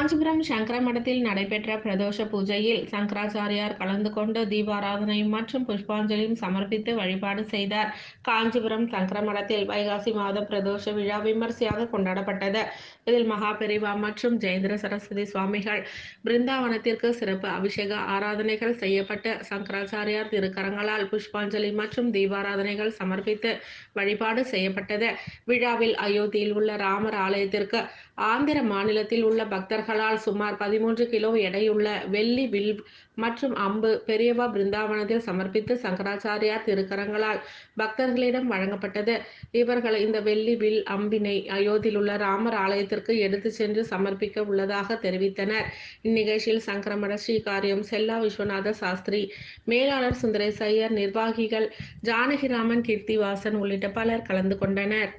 காஞ்சிபுரம் சங்கர மடத்தில் நடைபெற்ற பிரதோஷ பூஜையில் சங்கராச்சாரியார் கலந்து கொண்டு தீபாராதனையும் மற்றும் புஷ்பாஞ்சலியும் சமர்ப்பித்து வழிபாடு செய்தார். காஞ்சிபுரம் சங்கர மடத்தில் வைகாசி மாதம் பிரதோஷ விழா விமர்சையாக கொண்டாடப்பட்டது. இதில் மகாபெரிவா மற்றும் ஜெயேந்திர சரஸ்வதி சுவாமிகள் பிருந்தாவனத்திற்கு சிறப்பு அபிஷேக ஆராதனைகள் செய்யப்பட்டு சங்கராச்சாரியார் திருக்கரங்களால் புஷ்பாஞ்சலி மற்றும் தீபாராதனைகள் சமர்ப்பித்து வழிபாடு செய்யப்பட்டது. விழாவில் அயோத்தியில் உள்ள ராமர் ஆலயத்திற்கு ஆந்திர மாநிலத்தில் உள்ள பக்தர்களால் சுமார் 13 கிலோ எடையுள்ள வெள்ளி வில் மற்றும் அம்பு பெரியவா பிருந்தாவனத்தில் சமர்ப்பித்து சங்கராச்சாரியார் திருக்கரங்களால் பக்தர்களிடம் வழங்கப்பட்டது. இவர்கள் இந்த வெள்ளி வில் அம்பினை அயோத்தியில் உள்ள ராமர் ஆலயத்திற்கு எடுத்து சென்று சமர்ப்பிக்க உள்ளதாக தெரிவித்தனர். இந்நிகழ்ச்சியில் சங்கரமட ஸ்ரீகாரியம் செல்லா விஸ்வநாத சாஸ்திரி, மேலாளர் சுந்தரேச ஐயர், நிர்வாகிகள் ஜானகிராமன், கீர்த்திவாசன் உள்ளிட்ட பலர் கலந்து கொண்டனர்.